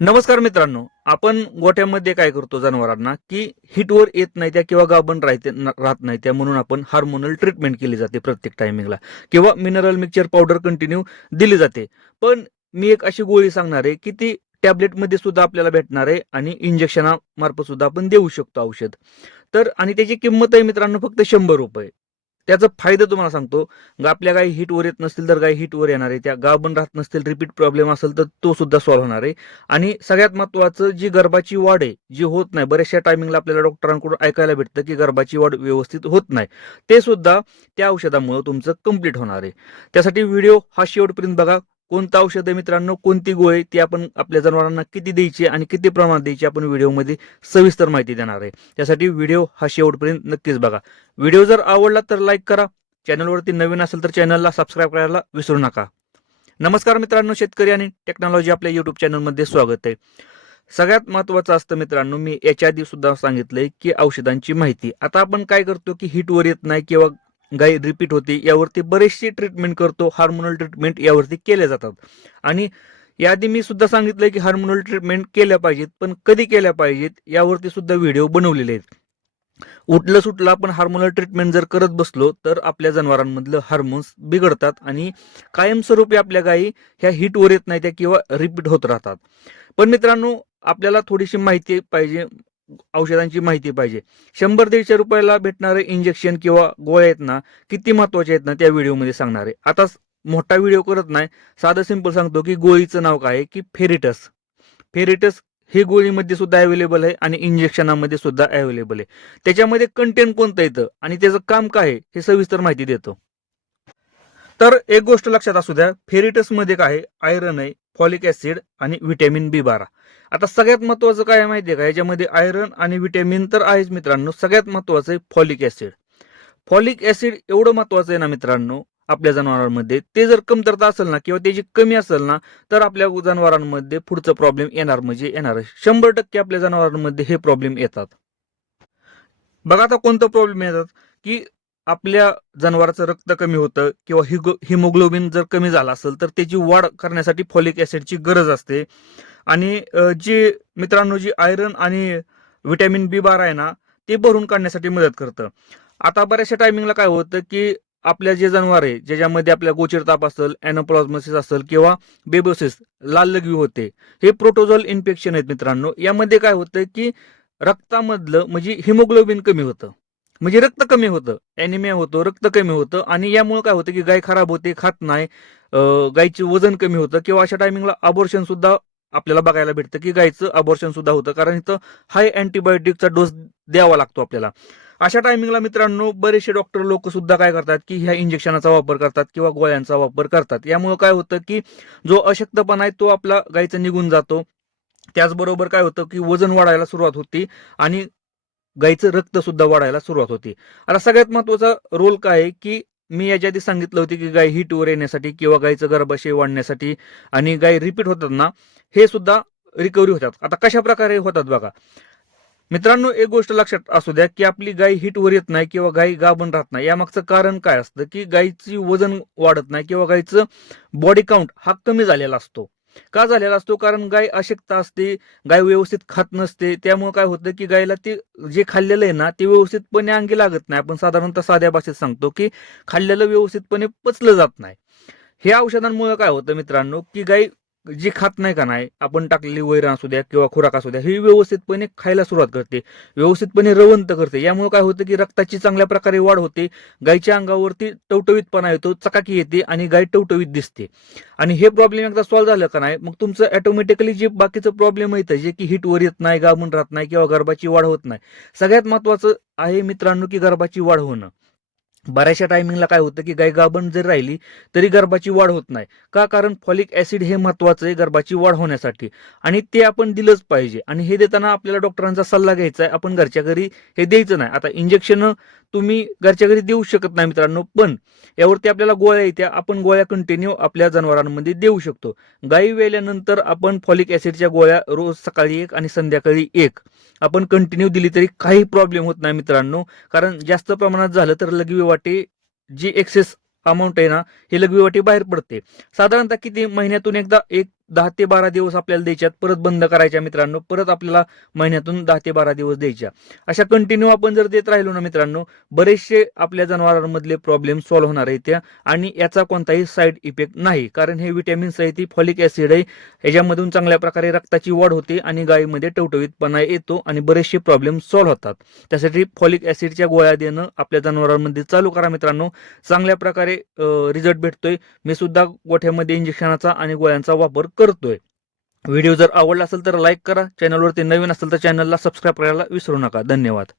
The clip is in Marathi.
नमस्कार मित्रांनो, आपण गोठ्यामध्ये काय करतो जनावरांना की हिटवर येत नाही त्या किंवा गाभण राहत नाही त्या म्हणून आपण हार्मोनल ट्रीटमेंट केली जाते प्रत्येक टायमिंगला किंवा मिनरल मिक्सचर पावडर कंटिन्यू दिली जाते. पण मी एक अशी गोळी सांगणार आहे की ती टॅबलेटमध्ये सुद्धा आपल्याला भेटणार आहे आणि इंजेक्शनामार्फत सुद्धा आपण देऊ शकतो औषध. तर आणि त्याची किंमत आहे मित्रांनो फक्त ₹100. त्याचा फायदा तुम्हाला सांगतो. आपल्या गायी हिटवर येत नसतील तर गायी हिटवर येणार आहे. त्या गाभण राहत नसतील, रिपीट प्रॉब्लेम असेल तर तो सुद्धा सॉल्व्ह होणार आहे. आणि सगळ्यात महत्वाचं जी गर्भाची वाढ आहे जी होत नाही, बऱ्याचशा टायमिंगला आपल्याला डॉक्टरांकडून ऐकायला भेटतं की गर्भाची वाढ व्यवस्थित होत नाही, ते सुद्धा त्या औषधामुळे तुमचं कंप्लीट होणार आहे. त्यासाठी व्हिडिओ हा शेवटपर्यंत बघा. कोणतं औषध आहे मित्रांनो, कोणती गोळी ती आपण आपल्या जनावरांना किती द्यायची आणि किती प्रमाणात द्यायची आपण व्हिडिओमध्ये सविस्तर माहिती देणार आहे. त्यासाठी व्हिडिओ हा शेवटपर्यंत नक्कीच बघा. व्हिडिओ जर आवडला तर लाईक करा. चॅनलवरती नवीन असेल तर चॅनलला सबस्क्राईब करायला विसरू नका. नमस्कार मित्रांनो, शेतकरी आणि टेक्नॉलॉजी आपल्या युट्यूब चॅनलमध्ये स्वागत आहे. सगळ्यात महत्वाचं असतं मित्रांनो, मी याच्या आधी सुद्धा सांगितलंय की औषधांची माहिती. आता आपण काय करतो की हिटवर येत नाही किंवा गाय रिपीट होते यावरती बरेचसे ट्रीटमेंट करतो, हार्मोनल ट्रीटमेंट यावरती केल्या जातात. आणि याआधी मी सुद्धा सांगितलंय की हार्मोनल ट्रीटमेंट केल्या पाहिजेत, पण कधी केल्या पाहिजेत यावरती सुद्धा व्हिडिओ बनवलेले आहेत. उठलं सुटलं आपण हार्मोनल ट्रीटमेंट जर करत बसलो तर आपल्या जनावरांमधलं हार्मोन्स बिघडतात आणि कायमस्वरूपी आपल्या गायी ह्या हिटवर येत नाही त्या किंवा रिपीट होत राहतात. पण मित्रांनो, आपल्याला थोडीशी माहिती पाहिजे, औषधांची माहिती पाहिजे. 100-150 रुपयाला भेटणारे इंजेक्शन किंवा गोळ्या आहेत ना, किती महत्वाचे आहेत ना त्या व्हिडिओमध्ये सांगणार आहे. आता मोठा व्हिडिओ करत नाही, साधं सिंपल सांगतो की गोळीचं नाव काय आहे की फेरिटस. फेरिटस हे गोळीमध्ये सुद्धा अवेलेबल आहे आणि इंजेक्शनामध्ये सुद्धा अवेलेबल आहे. त्याच्यामध्ये कंटेंट कोणतं येतं आणि त्याचं काम काय आहे हे सविस्तर माहिती देतो. तर एक गोष्ट लक्षात असू द्या, फेरिटस मध्ये काय आहे, आयरन आहे, फॉलिक ऍसिड आणि व्हिटॅमिन B12. आता सगळ्यात महत्वाचं काय आहे माहितीये का, याच्यामध्ये आयरन आणि व्हिटॅमिन तर आहेच मित्रांनो, सगळ्यात महत्वाचं आहे फॉलिक ऍसिड. फॉलिक ऍसिड एवढं महत्वाचं आहे ना मित्रांनो आपल्या जनावरांमध्ये, ते जर कमतरता असेल ना किंवा त्याची कमी असेल ना तर आपल्या जनावरांमध्ये पुढचं प्रॉब्लेम येणार म्हणजे येणार. 100% आपल्या जनावरांमध्ये हे प्रॉब्लेम येतात. बघा आता कोणतं प्रॉब्लेम येतात की आपल्या जनावराचं रक्त कमी होतं किंवा हिमोग्लोबिन जर कमी झाला असेल तर त्याची वाढ करण्यासाठी फॉलिक ऍसिडची गरज असते. आणि जी मित्रांनो जी आयरन आणि व्हिटॅमिन B12 आहे ना, ते भरून काढण्यासाठी मदत करतं. आता बऱ्याचशा टायमिंगला काय होतं की आपल्या जे जनावर आहे ज्याच्यामध्ये आपल्या गोचर ताप असेल, अॅनोप्लाझमोसिस असेल किंवा बेबोसिस, लाल लघवी होते, हे प्रोटोझोल इन्फेक्शन आहेत मित्रांनो. यामध्ये काय होतं की रक्तामधलं म्हणजे हिमोग्लोबिन कमी होतं, म्हणजे रक्त कमी होतं, अॅनिमिया होतो, रक्त कमी होतं आणि यामुळे काय होतं की गाय खराब होते, खात नाही, गायचे वजन कमी होतं किंवा अशा टायमिंगला अबॉर्शन सुद्धा आपल्याला बघायला भेटतं की गायचं अबॉर्शन सुद्धा होतं, कारण इथं हाय अँटीबायोटिकचा डोस द्यावा लागतो आपल्याला. अशा टायमिंगला मित्रांनो बरेचसे डॉक्टर लोक सुद्धा काय करतात की ह्या इंजेक्शनाचा वापर करतात किंवा गोळ्यांचा वापर करतात. यामुळे काय होतं की जो अशक्तपणा आहे तो आपला गायचा निघून जातो. त्याचबरोबर काय होतं की वजन वाढायला सुरुवात होती आणि गायीचं रक्त सुद्धा वाढायला सुरुवात होती. आता सगळ्यात महत्वाचा रोल काय आहे की मी याच्या आधी सांगितलं होतं की गाय हिटवर येण्यासाठी किंवा गायचं गर्भाशय वाढण्यासाठी आणि गाय रिपीट होतात ना, हे सुद्धा रिकव्हरी होतात. आता कशा प्रकारे होतात बघा मित्रांनो, एक गोष्ट लक्षात असू द्या की आपली गाय हिटवर येत नाही किंवा गाय गाभण राहत नाही, यामागचं कारण काय असतं की गायची वजन वाढत नाही किंवा गायचं बॉडी काउंट हा कमी झालेला असतो. का झालेला असतो? कारण गाय अशक्त असते, गाय व्यवस्थित खात नसते. त्यामुळे काय होतं की गायला ते जे खाल्लेलं आहे ना ते व्यवस्थितपणे अंगी लागत नाही. आपण साधारणतः साध्या भाषेत सांगतो की खाल्लेलं व्यवस्थितपणे पचलं जात नाही. हे औषधांमुळे काय होतं मित्रांनो की गाय जी खात नाही का नाही, आपण टाकलेली वैरण असू द्या किंवा खुराक असू द्या, ही व्यवस्थितपणे खायला सुरुवात करते, व्यवस्थितपणे रवंत करते. यामुळे काय होतं की रक्ताची चांगल्या प्रकारे वाढ होते, गायच्या अंगावरती टवटवीतपणा येतो, चकाकी येते आणि गाय टवटवीत दिसते. आणि हे प्रॉब्लेम एकदा सॉल्व्ह झालं का नाही, मग तुमचं ऑटोमॅटिकली जे बाकीचं प्रॉब्लेम येतं जे की हिटवर येत नाही, गाभण राहत नाही किंवा गर्भाची वाढ होत नाही. सगळ्यात महत्वाचं आहे मित्रांनो की गर्भाची वाढ होणं. बऱ्याचशा टायमिंगला काय होतं की गाय गाभण जरी राहिली तरी गर्भाची वाढ होत नाही. का? कारण फॉलिक ऍसिड हे महत्वाचं आहे गर्भाची वाढ होण्यासाठी आणि ते आपण दिलंच पाहिजे. आणि हे देताना आपल्याला डॉक्टरांचा सल्ला घ्यायचा आहे, आपण घरच्या घरी हे द्यायचं नाही. आता इंजेक्शन तुम्ही घरच्या घरी देऊ शकत नाही मित्रांनो, पण यावरती आपल्याला गोळ्या येत्या, आपण गोळ्या कंटिन्यू आपल्या जनावरांमध्ये देऊ शकतो. गायी वेल्यानंतर आपण फॉलिक ऍसिडच्या गोळ्या रोज सकाळी 1 आणि संध्याकाळी 1 आपण कंटिन्यू दिली तरी काही प्रॉब्लेम होत नाही मित्रांनो. कारण जास्त प्रमाणात झालं तर लघवी वाटे जी एक्सेस अमाऊंट आहे ना, हे लघवी वाटे बाहेर पडते. साधारणतः किती महिन्यातून एकदा एक 10 ते 12 दिवस आपल्याला द्यायच्यात, परत बंद करायच्या मित्रांनो, परत आपल्याला महिन्यातून 10 ते 12 दिवस द्यायच्या. अशा कंटिन्यू आपण जर देत राहिलो ना मित्रांनो, बरेचसे आपल्या जनावरांमधले प्रॉब्लेम सॉल्व्ह होणार आहेत त्या, आणि याचा कोणताही साईड इफेक्ट नाही. कारण हे विटॅमिन्स आहे, ती फॉलिक ऍसिड आहे, ह्याच्यामधून चांगल्या प्रकारे रक्ताची वाढ होते आणि गायीमध्ये टवटवीतपणा येतो आणि बरेचसे प्रॉब्लेम सॉल्व्ह होतात. त्यासाठी फॉलिक ऍसिडच्या गोळ्या देणं आपल्या जनावरांमध्ये चालू करा मित्रांनो. चांगल्या प्रकारे रिझल्ट भेटतोय. मी सुद्धा गोठ्यामध्ये इंजेक्शनाचा आणि गोळ्यांचा वापर करतोय. व्हिडिओ जर आवडला असेल तर लाईक करा. चॅनलवरती नवीन असेल तर चॅनलला सबस्क्राईब करायला विसरू नका. धन्यवाद.